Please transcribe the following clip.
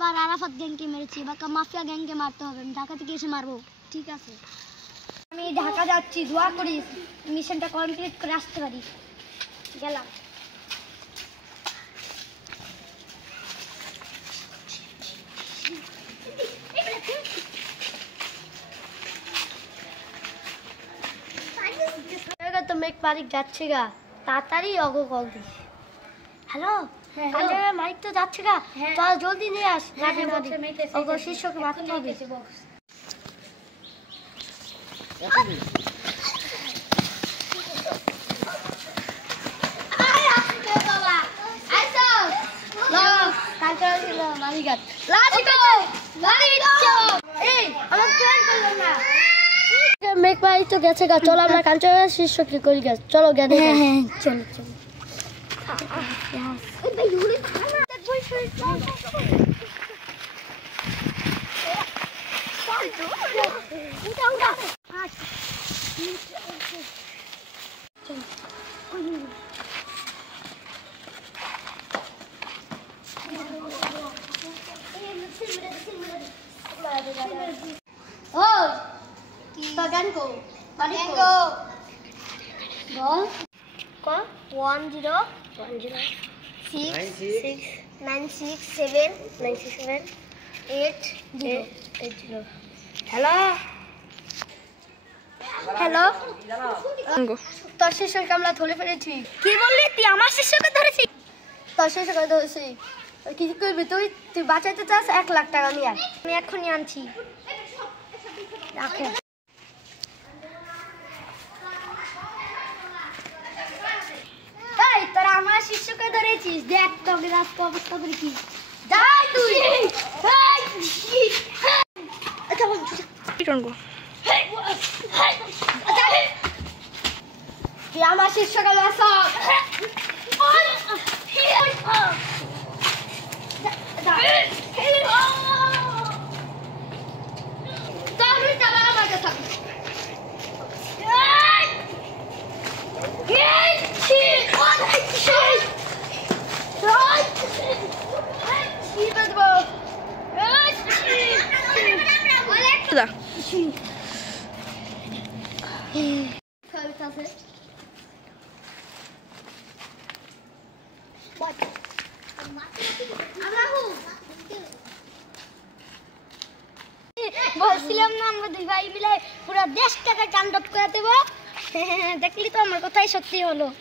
এবার আরাফাত গ্যাংকে মেরেছি, এবার মাফিয়া গ্যাংকে মারতে হবে। আমি ঢাকা থেকে এসে মারবো। ঠিক আছে, আমি ঢাকা যাচ্ছি, দোয়া করি মিশনটা কমপ্লিট করে আসতে পারি। গেলাম। তো মেঘ মালিক যাচ্ছে গা, তাড়াতাড়ি অগো কল দিস। হ্যালো, মালিক তো যাচ্ছে গা, চল জলদি নিয়ে আস। অগো শিষ্যকে মারতে হবে। মেঘ মালিক তো গেছে গা, চলো আমরা কাঞ্চন শিষ্যকে করি গেছে। চলো জ্ঞান। হ্যাঁ চলো চলো। হ্যালো, তোর শিষ্যকে আমরা ধরে ফেলেছি। কি বললি? তুই আমার শিষ্যকে ধরেছি? তোর শিষ্যকে ধরেছি। কি করবি তুই? তুই বাঁচাইতে চাস? 1 লাখ টাকা নিয়ে আয়, আমি এক্ষুনি আনছি। রাখে তোরা আমার শিষ্যকে ধরেছিস, দেখ তোকে রাস্তা অবস্থা করে কি। যাই তুই। তুই আমার শিষ্যকে বলছিলাম না আমরা 2 ভাই মিলে পুরো দেশটাকে কান্ডপ করে দেবো। দেখলি তো আমার কথাই সত্যি হলো।